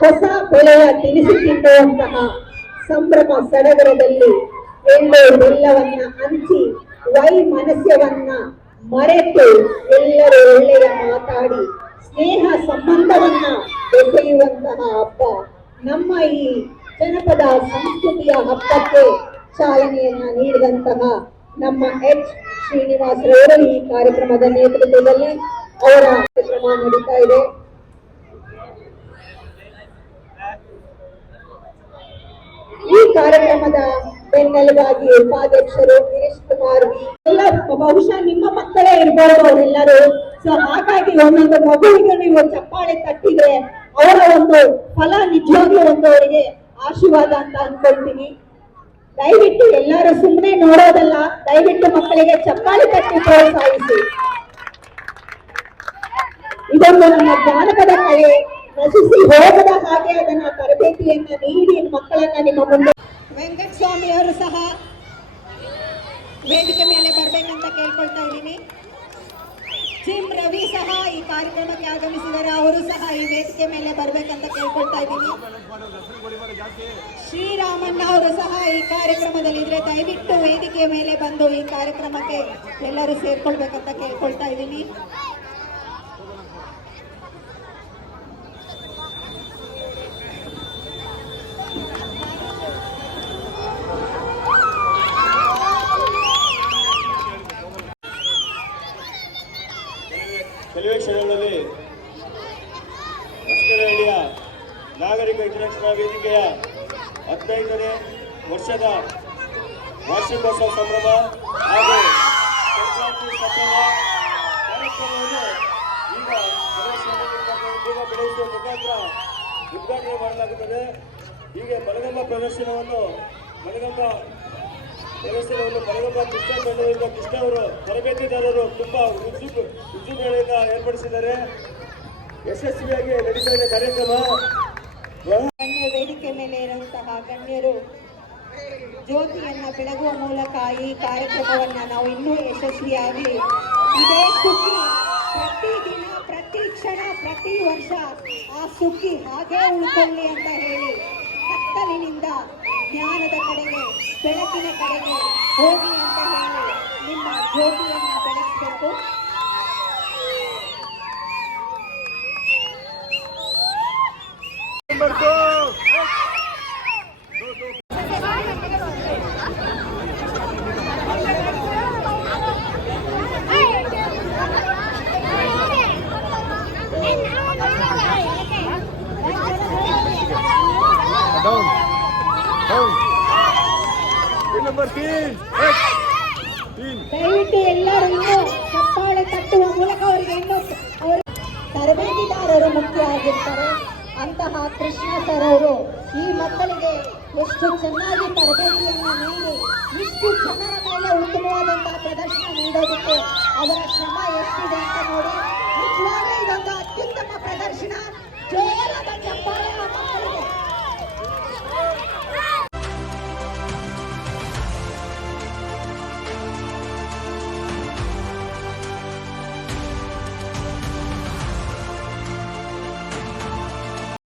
ಹೊಸ ಬೆಳೆಯ ತಿನಿಸಿ ತಿನ್ನುವಂತಹ ಸಂಭ್ರಮ ಸಡಗರದಲ್ಲಿ ಎಳ್ಳು ಬೆಲ್ಲವನ್ನ ಹಂಚಿ ಮನಸ್ಯವನ್ನ ಮರೆತು ಎಲ್ಲರೂ ಒಳ್ಳೆಯ ಮಾತಾಡಿ ಸ್ನೇಹ ಸಂಬಂಧವನ್ನ ಬೆಸೆಯುವಂತಹ ಹಬ್ಬ ನಮ್ಮ ಈ ಜನಪದ ಸಂಸ್ಕೃತಿಯ ಹಬ್ಬಕ್ಕೆ ಚಾಲನೆಯನ್ನ ನೀಡಿದಂತಹ ನಮ್ಮ ಶ್ರೀನಿವಾಸರವರು ಈ ಕಾರ್ಯಕ್ರಮದ ನೇತೃತ್ವದಲ್ಲಿ ಅವರ ಕಾರ್ಯಕ್ರಮ ನಡೀತಾ ಇದೆ. ಈ ಕಾರ್ಯಕ್ರಮದ ಬೆನ್ನೆಲುಬಾಗಿ ಉಪಾಧ್ಯಕ್ಷರು ಗಿರೀಶ್ ಕುಮಾರ್ ಎಲ್ಲ ಬಹುಶಃ ನಿಮ್ಮ ಮಕ್ಕಳೇ ಇರ್ಬೋದು ಅವರೆಲ್ಲರೂ. ಸೊ ಹಾಗಾಗಿ ಒಂದೊಂದು ಮಗುವಿಗೆ ನೀವು ಚಪ್ಪಾಳೆ ತಟ್ಟಿದ್ರೆ ಅವರ ಒಂದು ಫಲ ನಿಜವಾಗ್ಲೂ ಒಂದು ಅವರಿಗೆ ಆಶೀರ್ವಾದ ಅಂತ ಅನ್ಕೊಳ್ತೀನಿ. ದಯವಿಟ್ಟು ಎಲ್ಲರೂ ಸುಮ್ಮನೆ ನೋಡೋದಲ್ಲ, ದಯವಿಟ್ಟು ಮಕ್ಕಳಿಗೆ ಚಪ್ಪಾಳೆ ತಟ್ಟಿ ಪ್ರೋತ್ಸಾಹಿಸಿ. ಇದೊಂದು ನಮ್ಮ ಜಾನಪದ ಕಲೆ ನಶಿಸಿ ಹೋಗದ ಹಾಗೆ ಅದನ್ನ ತರಬೇತಿಯನ್ನ ನೀಡಿ ಮಕ್ಕಳನ್ನ ನಿಮ್ಮ ಮುಂದೆ. ವೆಂಕಟಸ್ವಾಮಿ ಅವರು ಸಹ ವೇದಿಕೆ ಮೇಲೆ ಬರ್ಬೇಕಂತ ಕೇಳ್ಕೊಳ್ತಾ ಇದ್ದೀನಿ. ಜಿಮ್ ರವಿ ಸಹ ಈ ಕಾರ್ಯಕ್ರಮಕ್ಕೆ ಆಗಮಿಸಿದರೆ ಅವರು ಸಹ ಈ ವೇದಿಕೆ ಮೇಲೆ ಬರ್ಬೇಕಂತ ಕೇಳ್ಕೊಳ್ತಾ ಇದ್ದೀನಿ. ಶ್ರೀರಾಮಣ್ಣ ಅವರು ಸಹ ಈ ಕಾರ್ಯಕ್ರಮದಲ್ಲಿ ಇದ್ರೆ ದಯವಿಟ್ಟು ವೇದಿಕೆ ಮೇಲೆ ಬಂದು ಈ ಕಾರ್ಯಕ್ರಮಕ್ಕೆ ಎಲ್ಲರೂ ಸೇರ್ಕೊಳ್ಬೇಕಂತ ಕೇಳ್ಕೊಳ್ತಾ ಇದ್ದೀನಿ. ಕೆಲವೇ ಕ್ಷಣಗಳಲ್ಲಿ ಹೊಸಕೆರೆಹಳ್ಳಿಯ ನಾಗರಿಕ ಹಿತರಕ್ಷಣಾ ವೇದಿಕೆಯ 15ನೇ ವರ್ಷದ ವಾರ್ಷಿಕೋತ್ಸವ ಸಂಭ್ರಮ ಹಾಗೂ ಸಂಕ್ರಾಂತಿ ಸಂಭ್ರಮ ಕಾರ್ಯಕ್ರಮವನ್ನು ಈಗ ಬೆಳೆಸುವ ಮುಖಾಂತರ ಉದ್ಘಾಟನೆ ಮಾಡಲಾಗುತ್ತದೆ. ಹೀಗೆ ಬಲಗಂಬ ಪ್ರದರ್ಶನವನ್ನು ಬಲಗಂಬ ಕೃಷ್ಣ ತಂಡದಿಂದ ಕೃಷ್ಣ ಅವರು ತರಬೇತಿದಾರರು ತುಂಬಾ ಉಜ್ಜುಗಳಿಂದ ಏರ್ಪಡಿಸಿದ್ದಾರೆ. ಯಶಸ್ವಿಯಾಗಿ ನಡೀತಾ ಇದೆ ಕಾರ್ಯಕ್ರಮ. ಗಣ್ಯ ವೇದಿಕೆ ಮೇಲೆ ಇರುವಂತಹ ಗಣ್ಯರು ಜ್ಯೋತಿಯನ್ನ ಬೆಳಗುವ ಮೂಲಕ ಈ ಕಾರ್ಯಕ್ರಮವನ್ನ ನಾವು ಇನ್ನೂ ಯಶಸ್ವಿಯಾಗಲಿ, ಇದೇ ಸುಖಿ ಪ್ರತಿ ದಿನ ಪ್ರತಿ ಕ್ಷಣ ಪ್ರತಿ ವರ್ಷ ಆ ಸುಖಿ ಹಾಗೇ ಉಳ್ಕೊಳ್ಳಿ ಅಂತ ಹೇಳಿ ಕತ್ತಲಿನಿಂದ ಜ್ಞಾನದ ಕಡೆಗೆ ಬೆಳಕಿನ ಕಡೆಗೆ ಹೋಗಿ ಅಂತ ಹೇಳಿ ನಿಮ್ಮ ಜ್ಯೋತಿಯನ್ನ ಬೆಳೆಸಬೇಕು. ದಯವಿಟ್ಟು ಎಲ್ಲರೂ ಇನ್ನೂ ಚಪ್ಪಾಳೆ ತಟ್ಟುವ ಮೂಲಕ ಅವರಿಗೆ ಇನ್ನೂ ತರಬೇತಿದಾರರು ಮುಖ್ಯ ಆಗಿರ್ತಾರೆ. ಅಂತಹ ಕೃಷ್ಣ ಸರ್ ಅವರು ಈ ಮಕ್ಕಳಿಗೆ ಎಷ್ಟು ಚೆನ್ನಾಗಿ ತರಬೇತಿಯನ್ನು ನೀಡಿ ಇಷ್ಟು ಜನರ ಮೇಲೆ ಉತ್ತಮವಾದಂತಹ ಪ್ರದರ್ಶನ ನೀಡೋದಕ್ಕೆ ಅವರ ಶ್ರಮ ಎಷ್ಟಿದೆ ಅಂತ ನೋಡಿ ನಿಜವಾಗ್ಲೂ ಇದೊಂದು ಅತ್ಯುತ್ತಮ ಪ್ರದರ್ಶನ.